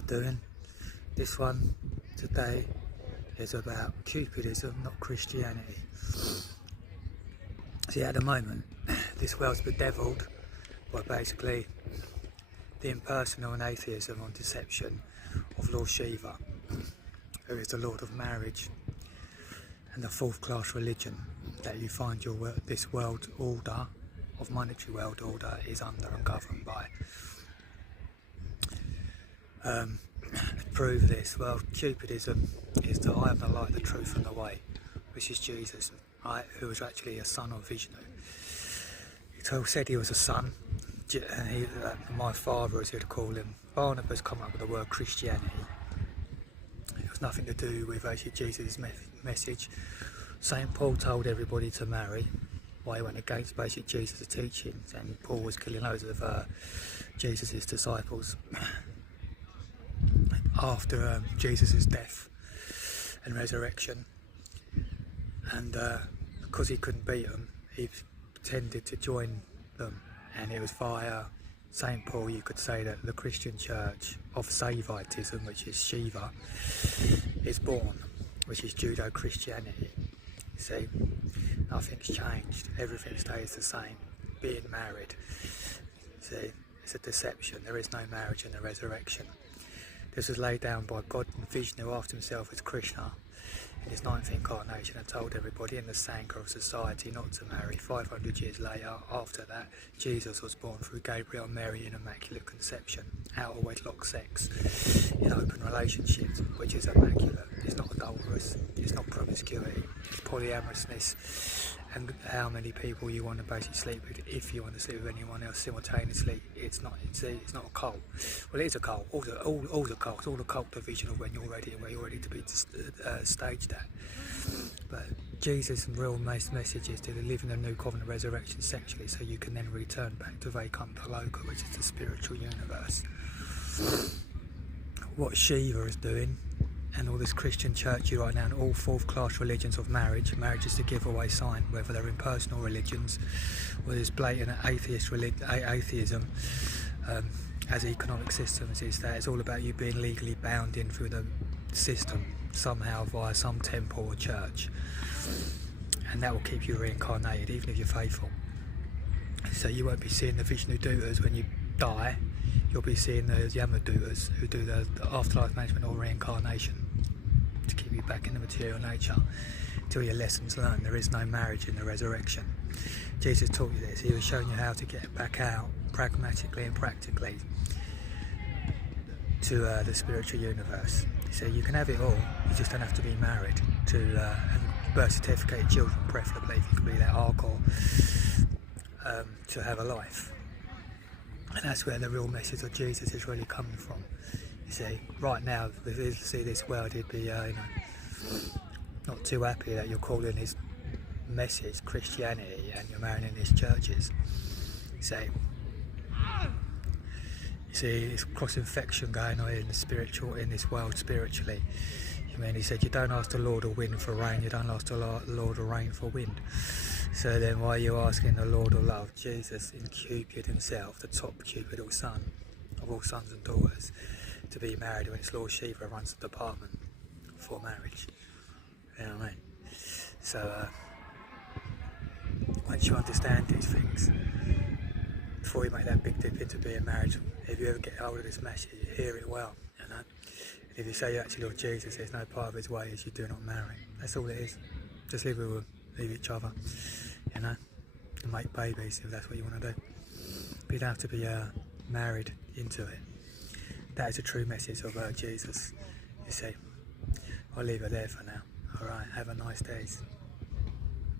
y'all doing? This one today is about Cupidism, not Christianity. See, at the moment, this world's bedevilled by basically the impersonal and atheism on deception of Lord Shiva, who is the Lord of marriage, and the fourth class religion that you find this world order of monetary world order is under and governed by. To prove this, well, Cupidism is the I am the light, the truth and the way, which is Jesus, right, who was actually a son of Vishnu. He said he was a son, and my father, as you'd call him. Barnabas come up with the word Christianity. It was nothing to do with actually Jesus' message. St. Paul told everybody to marry, why he went against basically Jesus' teachings, and Paul was killing loads of Jesus' disciples after Jesus' death and resurrection. And because he couldn't beat them, he pretended to join them, and it was via St. Paul you could say that the Christian church of Savitism, which is Shiva, is born, which is Judo-Christianity. See, nothing's changed, everything stays the same. Being married, see, it's a deception. There is no marriage in the resurrection. This was laid down by God and Vishnu after himself as Krishna in his 9th incarnation, and told everybody in the Sangha of society not to marry. 500 years later, after that, Jesus was born through Gabriel and Mary in immaculate conception, out of wedlock sex, in open relationships, which is immaculate. It's not adulterous, it's not promiscuity, it's polyamorousness, and how many people you want to basically sleep with, if you want to sleep with anyone else simultaneously. It's not a cult. Well, it is a cult. All the cults, all the cult division of when you're ready and where you're ready to be staged at. But Jesus' real message is to live in a new covenant resurrection sexually, so you can then return back to Vaikuntha Loka, which is the spiritual universe. What Shiva is doing, and all this Christian church right now, and all fourth class religions of marriage is the giveaway sign, whether they're impersonal religions or this blatant atheism as economic systems, is that it's all about you being legally bound in through the system somehow via some temple or church, and that will keep you reincarnated even if you're faithful. So you won't be seeing the Vishnu Dutas when you die. You'll be seeing the Yamadutas, who do the afterlife management or reincarnation to keep you back in the material nature till your lessons learned. There is no marriage in the resurrection. Jesus taught you this. He was showing you how to get back out pragmatically and practically to the spiritual universe. So you can have it all, you just don't have to be married to and birth certificate children, preferably, if you can be that hardcore, to have a life. And that's where the real message of Jesus is really coming from. You see, right now, if you see this world, he'd be, not too happy that you're calling his message Christianity and you're marrying in his churches. You see, it's cross-infection going on in this world spiritually. I mean, he said, you don't ask the Lord of wind for rain, you don't ask the Lord of rain for wind. So then why are you asking the Lord of love, Jesus, in Cupid himself, the top Cupid son of all sons and daughters, to be married when it's Lord Shiva runs the department for marriage? You know what I mean? So once you understand these things, before you make that big dip into being married, if you ever get hold of this message, you hear it well, you know. And if you say you actually love Jesus, there's no part of his ways you do not marry. That's all it is. Just leave each other, you know, and make babies if that's what you want to do. But you don't have to be married into it. That is a true message of Jesus, you see. I'll leave it there for now. Alright, have a nice day.